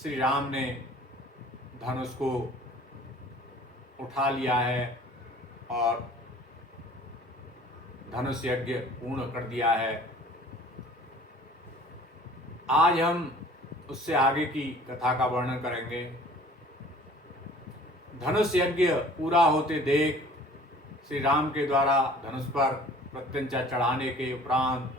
श्री राम ने धनुष को उठा लिया है और धनुष यज्ञ पूर्ण कर दिया है। आज हम उससे आगे की कथा का वर्णन करेंगे। धनुष यज्ञ पूरा होते देख श्री राम के द्वारा धनुष पर प्रत्यंचा चढ़ाने के उपरांत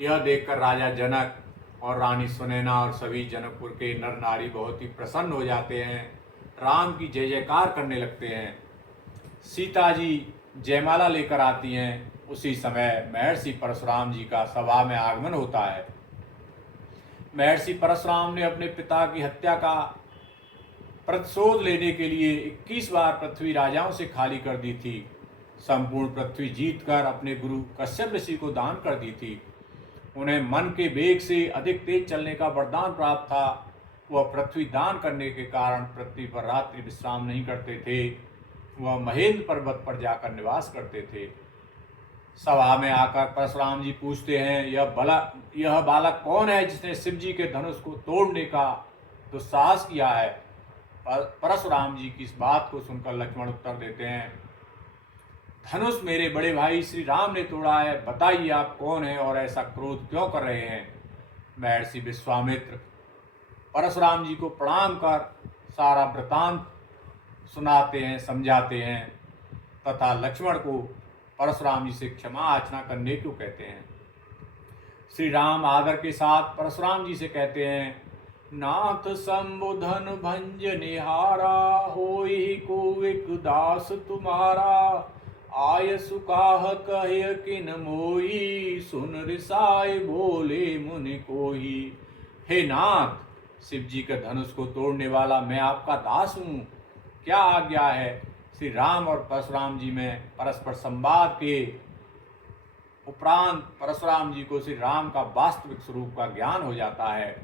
यह देखकर राजा जनक और रानी सुनैना और सभी जनकपुर के नर नारी बहुत ही प्रसन्न हो जाते हैं, राम की जय जयकार करने लगते हैं। सीता जी जयमाला लेकर आती हैं। उसी समय महर्षि परशुराम जी का सभा में आगमन होता है। महर्षि परशुराम ने अपने पिता की हत्या का प्रतिशोध लेने के लिए 21 बार पृथ्वी राजाओं से खाली कर दी थी। संपूर्ण पृथ्वी जीतकर अपने गुरु कश्यप ऋषि को दान कर दी थी। उन्हें मन के वेग से अधिक तेज चलने का वरदान प्राप्त था। वह पृथ्वी दान करने के कारण पृथ्वी पर रात्रि विश्राम नहीं करते थे। वह महेंद्र पर्वत पर जाकर निवास करते थे। सभा में आकर परशुराम जी पूछते हैं, यह बालक कौन है जिसने शिव जी के धनुष को तोड़ने का दुस्साहस किया है? परशुराम जी की इस बात को सुनकर लक्ष्मण उत्तर देते हैं, धनुष मेरे बड़े भाई श्री राम ने तोड़ा है। बताइए आप कौन हैं और ऐसा क्रोध क्यों कर रहे हैं? महर्षि विश्वामित्र परशुराम जी को प्रणाम कर सारा वृतांत सुनाते हैं, समझाते हैं तथा लक्ष्मण को परशुराम जी से क्षमा याचना करने को कहते हैं। श्री राम आदर के साथ परशुराम जी से कहते हैं, नाथ संबोधन भंज निहारा, होई को एक दास तुम्हारा। आय सुकाह कहे किन मोई, सुन रिसाए बोले मुनि कोई। हे नाथ, शिव जी के धनुष को तोड़ने वाला मैं आपका दास हूँ, क्या आज्ञा है? श्री राम और परशुराम जी में परस्पर संवाद के उपरांत परशुराम जी को श्री राम का वास्तविक स्वरूप का ज्ञान हो जाता है।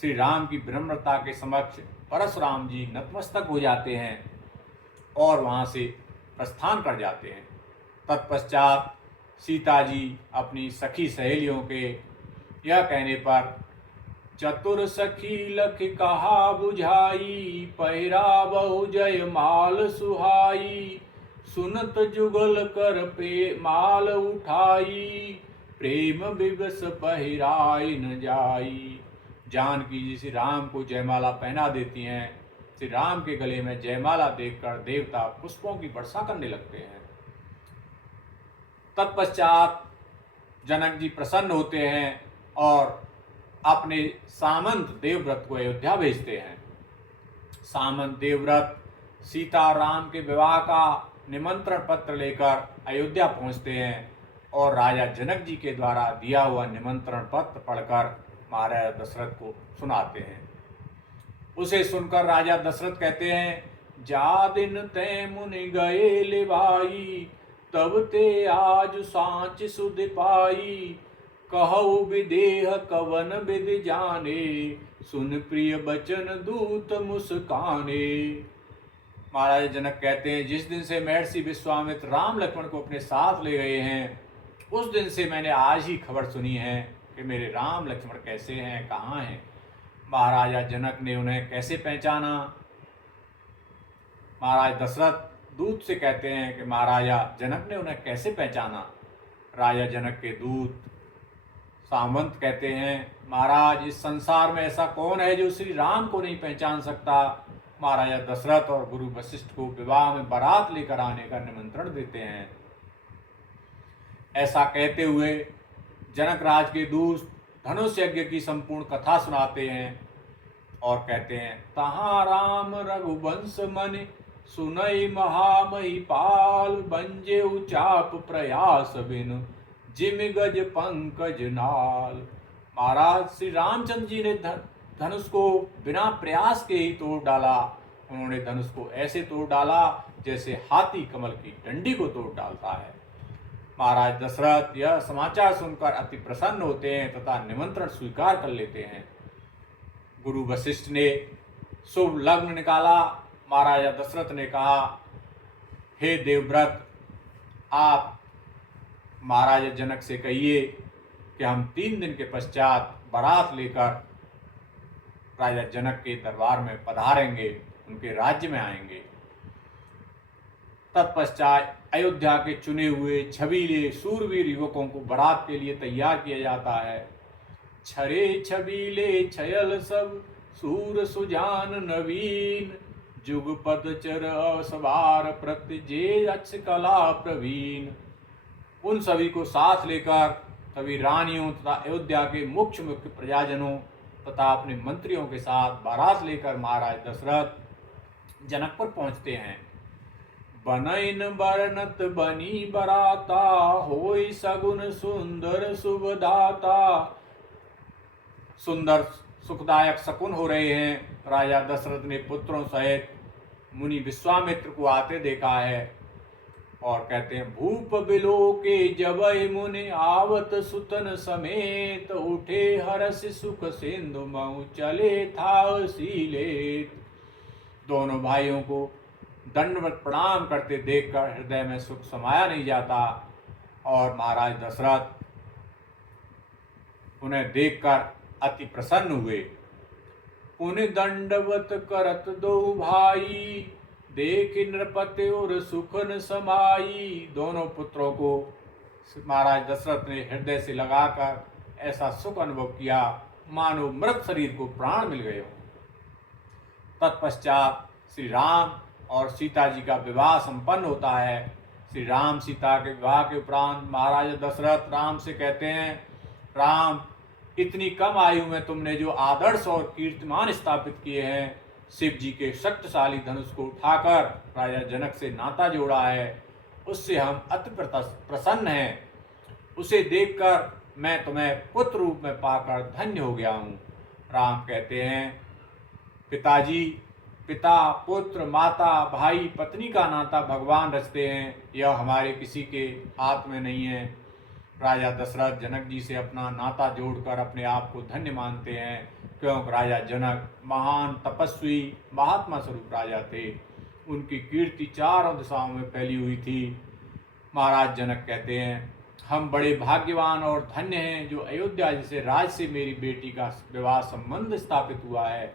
श्री राम की विनम्रता के समक्ष परशुराम जी नतमस्तक हो जाते हैं और वहाँ से प्रस्थान कर जाते हैं। तत्पश्चात सीता जी अपनी सखी सहेलियों के यह कहने पर, चतुर सखी लख कहा बुझाई, पहिरा बहु जय माल सुहाई। सुनत जुगल कर पे माल उठाई, प्रेम विवश पहिराई न जाई। जानकी जी श्री राम को जयमाला पहना देती हैं। श्री राम के गले में जयमाला देखकर देवता पुष्पों की वर्षा करने लगते हैं। तत्पश्चात जनक जी प्रसन्न होते हैं और अपने सामंत देवव्रत को अयोध्या भेजते हैं। सामंत देवव्रत सीता और राम के विवाह का निमंत्रण पत्र लेकर अयोध्या पहुंचते हैं और राजा जनक जी के द्वारा दिया हुआ निमंत्रण पत्र पढ़कर महाराजा दशरथ को सुनाते हैं। उसे सुनकर राजा दशरथ कहते हैं, जा दिन तै मुनि गए लिवाई, तब ते आज सांच सुध पाई। कहु विदेह कवन विधि जाने, सुन प्रिय बचन दूत मुस्काने। महाराज जनक कहते हैं, जिस दिन से महर्षि विश्वामित्र राम लक्ष्मण को अपने साथ ले गए हैं, उस दिन से मैंने आज ही खबर सुनी है कि मेरे राम लक्ष्मण कैसे हैं, कहाँ हैं। महाराजा जनक ने उन्हें कैसे पहचाना? महाराज दशरथ दूत से कहते हैं कि महाराजा जनक ने उन्हें कैसे पहचाना? राजा जनक के दूत सामंत कहते हैं, महाराज इस संसार में ऐसा कौन है जो श्री राम को नहीं पहचान सकता? महाराजा दशरथ और गुरु वशिष्ठ को विवाह में बारात लेकर आने का निमंत्रण देते हैं। ऐसा कहते हुए जनक राज के दूत धनुष यज्ञ की संपूर्ण कथा सुनाते हैं और कहते हैं, तहाँ राम रघुवंश मन, सुनई महामहिपाल। बंजे उचाप प्रयास बिन, जिम गज पंकज नाल। महाराज श्री रामचंद्र जी ने धनुष को बिना प्रयास के ही तोड़ डाला। उन्होंने धनुष को ऐसे तोड़ डाला जैसे हाथी कमल की डंडी को तोड़ डालता है। महाराज दशरथ यह समाचार सुनकर अति प्रसन्न होते हैं तथा निमंत्रण स्वीकार कर लेते हैं। गुरु वशिष्ठ ने शुभ लग्न निकाला। महाराजा दशरथ ने कहा, हे देवव्रत, आप महाराजा जनक से कहिए कि हम 3 दिन के पश्चात बारात लेकर राजा जनक के दरबार में पधारेंगे, उनके राज्य में आएंगे। तत्पश्चात अयोध्या के चुने हुए छबीले सूरवीर युवकों को बारात के लिए तैयार किया जाता है। छरे छबीले छयल सब सूर सुजान नवीन, जुगपद चर सवार प्रत्यजे अक्ष कला प्रवीण। उन सभी को साथ लेकर सभी रानियों तथा अयोध्या के मुख्य मुख्य प्रजाजनों तथा अपने मंत्रियों के साथ बारात लेकर महाराज दशरथ जनकपुर पहुंचते हैं। बनैन बरनत बनी बराता, होई सगुन सुंदर शुभदाता। सुंदर सुखदायक शकुन हो रहे हैं। राजा दशरथ ने पुत्रों सहित मुनि विश्वामित्र को आते देखा है और कहते हैं, भूप बिलोके जबै मुनि आवत सुतन समेत, उठे हर्ष सुख सिंधु मऊ चले था सीलेत। दोनों भाइयों को दंडवत प्रणाम करते देखकर हृदय में सुख समाया नहीं जाता और महाराज दशरथ उन्हें देखकर अति प्रसन्न हुए। पुनि दंडवत करत दो भाई, देख नृपति और सुखन समाई। दोनों पुत्रों को महाराज दशरथ ने हृदय से लगाकर ऐसा सुख अनुभव किया मानो मृत शरीर को प्राण मिल गए हो। तत्पश्चात श्री राम और सीता जी का विवाह संपन्न होता है। श्री राम सीता के विवाह के उपरांत महाराज दशरथ राम से कहते हैं, राम, इतनी कम आयु में तुमने जो आदर्श और कीर्तिमान स्थापित किए हैं, शिव जी के शक्तिशाली धनुष को उठाकर राजा जनक से नाता जोड़ा है, उससे हम अति प्रसन्न हैं। उसे देखकर मैं तुम्हें पुत्र रूप में पाकर धन्य हो गया हूँ। राम कहते हैं, पिताजी, पिता पुत्र माता भाई पत्नी का नाता भगवान रचते हैं, यह हमारे किसी के हाथ में नहीं है। राजा दशरथ जनक जी से अपना नाता जोड़कर अपने आप को धन्य मानते हैं, क्योंकि राजा जनक महान तपस्वी महात्मा स्वरूप राजा थे। उनकी कीर्ति चारों दिशाओं में फैली हुई थी। महाराज जनक कहते हैं, हम बड़े भाग्यवान और धन्य हैं जो अयोध्या जैसे राज्य से मेरी बेटी का विवाह संबंध स्थापित हुआ है।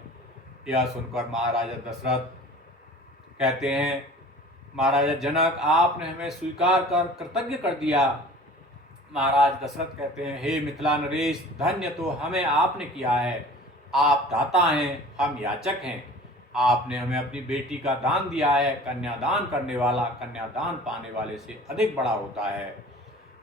यह सुनकर महाराजा दशरथ कहते हैं, महाराजा जनक, आपने हमें स्वीकार कर कृतज्ञ कर दिया। महाराज दशरथ कहते हैं, हे मिथिला नरेश, धन्य तो हमें आपने किया है। आप दाता हैं, हम याचक हैं। आपने हमें अपनी बेटी का दान दिया है। कन्यादान करने वाला कन्यादान पाने वाले से अधिक बड़ा होता है।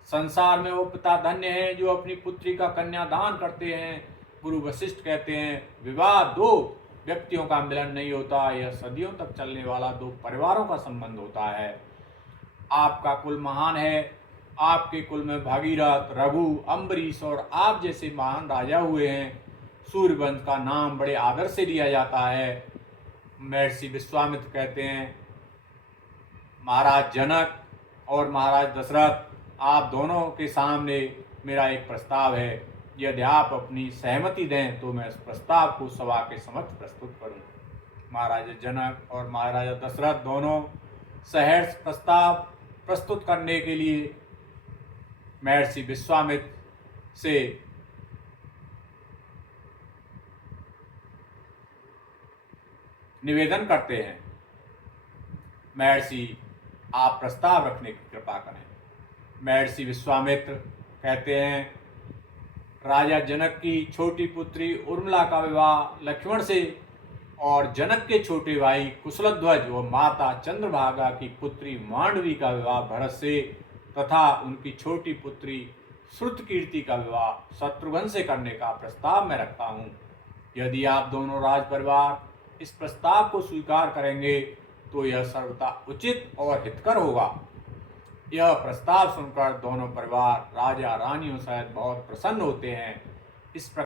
संसार में वो पिता धन्य है जो अपनी पुत्री का कन्यादान करते हैं। गुरु वशिष्ठ कहते हैं, विवाह दो व्यक्तियों का मिलन नहीं होता, यह सदियों तक चलने वाला दो परिवारों का संबंध होता है। आपका कुल महान है। आपके कुल में भागीरथ, रघु, अम्बरीश और आप जैसे महान राजा हुए हैं। सूर्यवंश का नाम बड़े आदर से लिया जाता है। महर्षि विश्वामित्र कहते हैं, महाराज जनक और महाराज दशरथ, आप दोनों के सामने मेरा एक प्रस्ताव है। यदि आप अपनी सहमति दें तो मैं इस प्रस्ताव को सभा के समक्ष प्रस्तुत करूं। महाराजा जनक और महाराजा दशरथ दोनों सहर्ष प्रस्ताव प्रस्तुत करने के लिए महर्षि विश्वामित्र से निवेदन करते हैं, महर्षि, आप प्रस्ताव रखने की कृपा करें। महर्षि विश्वामित्र कहते हैं, राजा जनक की छोटी पुत्री उर्मिला का विवाह लक्ष्मण से और जनक के छोटे भाई कुशलध्वज व माता चंद्रभागा की पुत्री मांडवी का विवाह भरत से तथा उनकी छोटी पुत्री श्रुतकीर्ति का विवाह शत्रुघ्न से करने का प्रस्ताव मैं रखता हूँ। यदि आप दोनों राज परिवार इस प्रस्ताव को स्वीकार करेंगे तो यह सर्वथा उचित और हितकर होगा। यह प्रस्ताव सुनकर दोनों परिवार राजा रानियों सहित बहुत प्रसन्न होते हैं। इस